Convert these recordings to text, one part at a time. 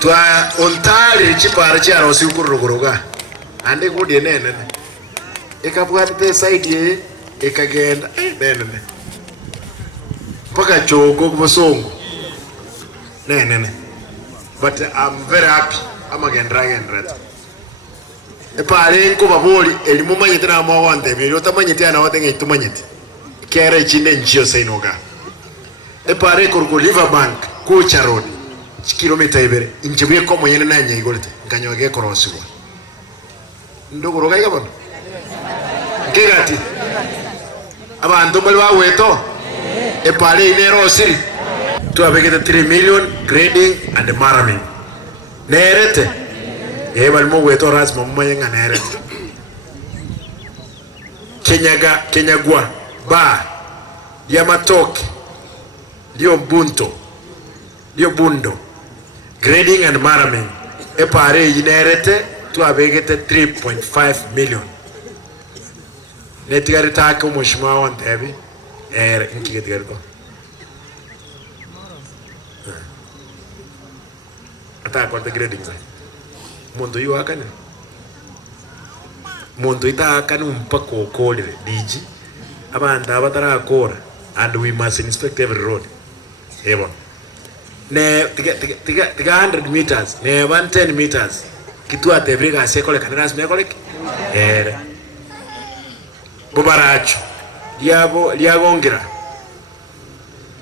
twa ontari chipara charo sikurugoroga ande kudie nene ikabwate side ikagenda nene paka chogo kubosongo nene but I'm very happy amagendra epale ko baboli elimu manyete na mawande byo tamanyete ana watenge tumanyete kere chinde nchio sainoga epare ko River Bank ko Charod kilomita ibere injibuye ko monyene nanye igolete nganyoge korosibwa ndogoro gaiga bono ngegati abantu bali baweto epale inero siri to abegete 3 million grading and maraming nerete bali mo weto rasmo mwenga nerete Kenyagwa ba ya matoke dio bunto dio bundo grading and maraming epare inerete to abegete 3.5 million netigari taka umushima wa ntebi inkigetigari to ata kwa grading za mondo yu akane mondo ita akane mpako kolire diji abanda abatara akora and we must inspect every road ebon ne tiga 100 meters ne 110 meters kitu atebrika sekole kanaras mekole bobaracho liagongira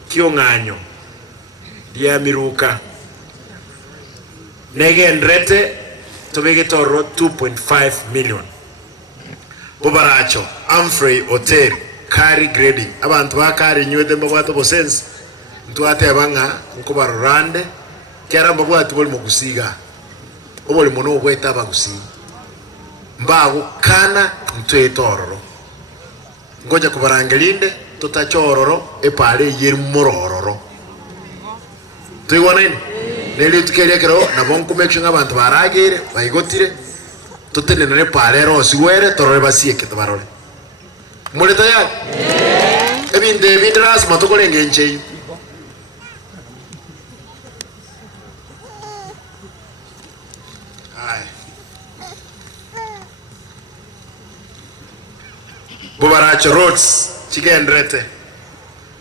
kionganyo dia miruka negendrete tobege toro 2.5 million bobaracho Amfrey Hotel Kari grading abantu bakari nywede mbabato bosense ntwate abanga nkubarurande kyara mbabwati boli mugusiga oboli muno obweta bagusiga mbago kana ntwetororo ngoja kubarangelinde tutachororo epale yeri morororo tuiwana ini neli tukelia kero na bonku mekshinga abantu baragire bayigotire tutene nane pale rosi were torore basie kitabarole muleta ya ebinde bindras matokolenge nche Bobaracho roads chigendrete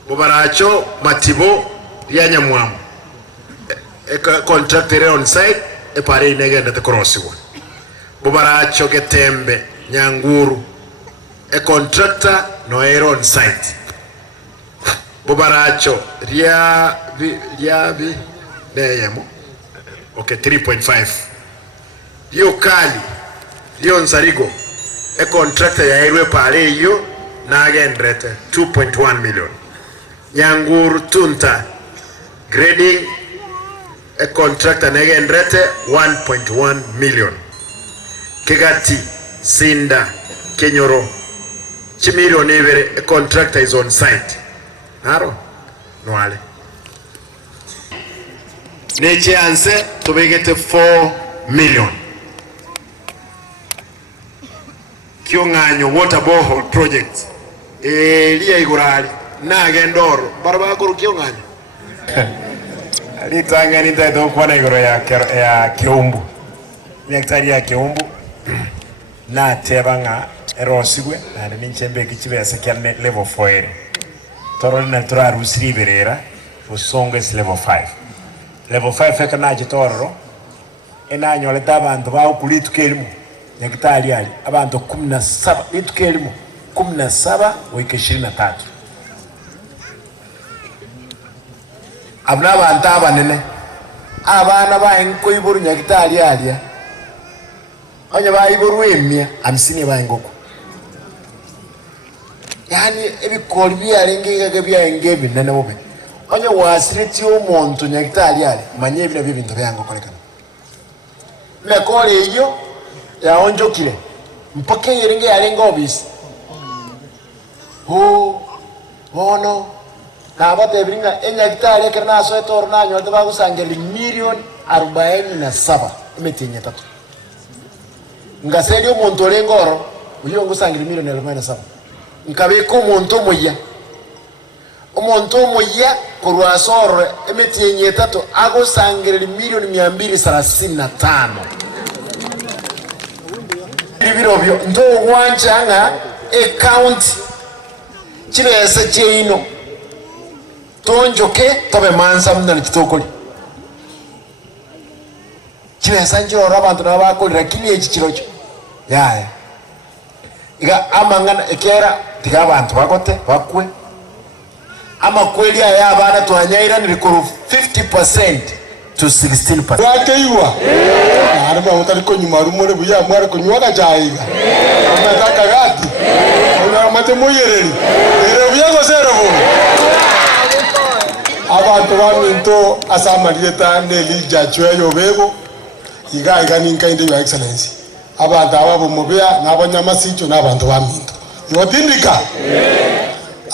bobaracho matibo ya nyamwamu contractor on site pare inegendete korosiwa bobaracho Getembe Nyanguru contractor no air on site bobaracho riabi neyemo okay 3.5 dio kali dio nsarigo contractor ya airwe pale hiyo na agendrete 2.1 million Nyanguru Tunta grading contractor na agendrete 1.1 million Kegati Sinda Kenyoro chimilion ibere contractor is on site naro nwale neche anse tubegete 4 million Kionganyo water borehole project liya igurali na gendoro baraba ko Kionganyo litanga ni nda kwa na igoro ya Kiumbu nektari ya Kiumbu na tebanga erosigwe na ninchembe kichibese kya level 4 torona na turaru sriberera fusonges level 5 feka na jitoro enanyo leta abantu ba ukulitu kelimo nekitali ali abantu 17 litukelimo 17 wiki 23 abna abantu abanene abana ba enko iburu nekitali ali anya ba iburu emia 50 ba engoko yani ebikoli byalengeka gebyaengebi nene bobe anya wasireti omuntu nekitali ali manye ebina bintu byango kolekana mekole iyo ya onjokile mpaka yerenge yalenga obisi ono na abate bringa enyakitali kerna so etorna nyo taba kusangeli million 47 emetinye tatu ngaseli omuntu olengoro uyo ngusangeli million 47 nkabeko omuntu moya omonto omoya korwasoro emeti yenye 3 agosangirira milioni 235 ibirobyo ndo wanchanga account chibese cheino tonjoke tobe mansa mna kitokoli chibese njoro abantu nabakolira kini echi chirocho yaya iga amangana ekera tiga abantu bakote bakwe ama kweli aya abana twanyaira nirikuru 50% to 16%. Wakeiwa arimo utariko nyuma rumore buya mware kunywaga jaiga amataka gati ona mate moyereri ere buya gosero bo abantu baminto asamarieta nelija chweyo bebo iga ninka inde your excellency abantu ababo mubya nabanyamasicho nabantu baminto yotindika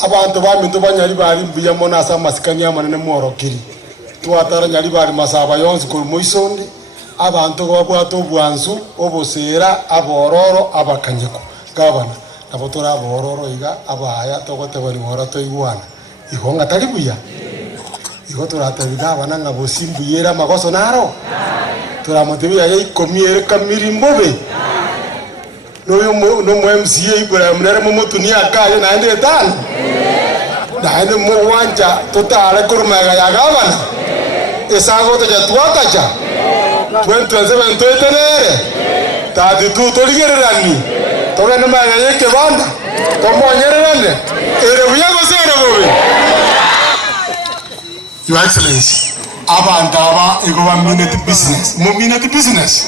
abantu baminto banyari bari mbuya mona asamasikani amanene morokiri tuatara nyari bari masaba yonzi kul muisondi abantu babwato bwanzu obosera abororo abakanyeko gabana nabotora abororo iga abaya togote bari hora toigwana ihonga tari buya igo turate bigabana ngabosimbuyera magoso naro turamotebiya yikomiere kamirimbobe no MCA Ibrahim nere mumutunia kayo na ende tano na ende muwanja totale kurumaga ya gabana esango toja tuatacha 2027 toetenere tadi tu toligererani togene maga yeke banda tomonyererane ere buyago sere bobe. Your Excellency abantu aba ego ba minute business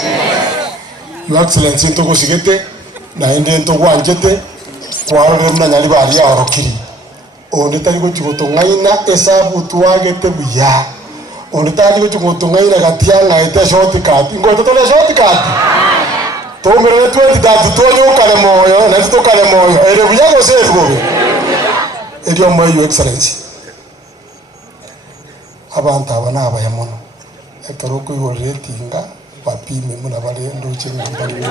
Your Excellency ntoko sigete na ende ntoko anjete kwa remna nyali bari ya orokiri onde tari go chigoto ngaina esabu tuagete buya onde tari go chigoto ngaina gatianga ete shortcut ngoto tole shortcut to mere 20 datu toyo kale moyo na to kale moyo ere buya go sefo edio mo Your Excellency abantu abana abayamono ekaroko yoretinga bapime muna bale ndoche ngambali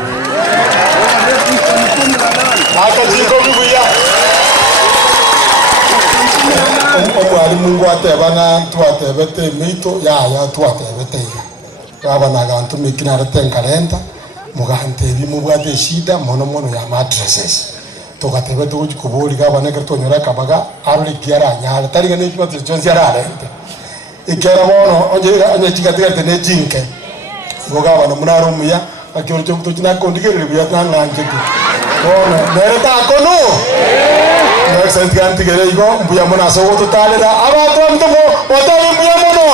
akajiko bibuya omwali mungu atebana twatebete mito ya twatebete abana abantu mikina retenkalenta mugante bimu bwate shida mono ya mattresses tokatebete ukubuli gabana kertonyora kabaga aruli kiara nyala tariga ne pimate jonzi ararente ikera bono onye chikatigate ne jinke gogabana munaro muya akiro chokto china kondigerere buya tangangete bono nereta kono Excellency gantigere igo mbuya mona so woto talera abantu mtomo wataye mbuya mono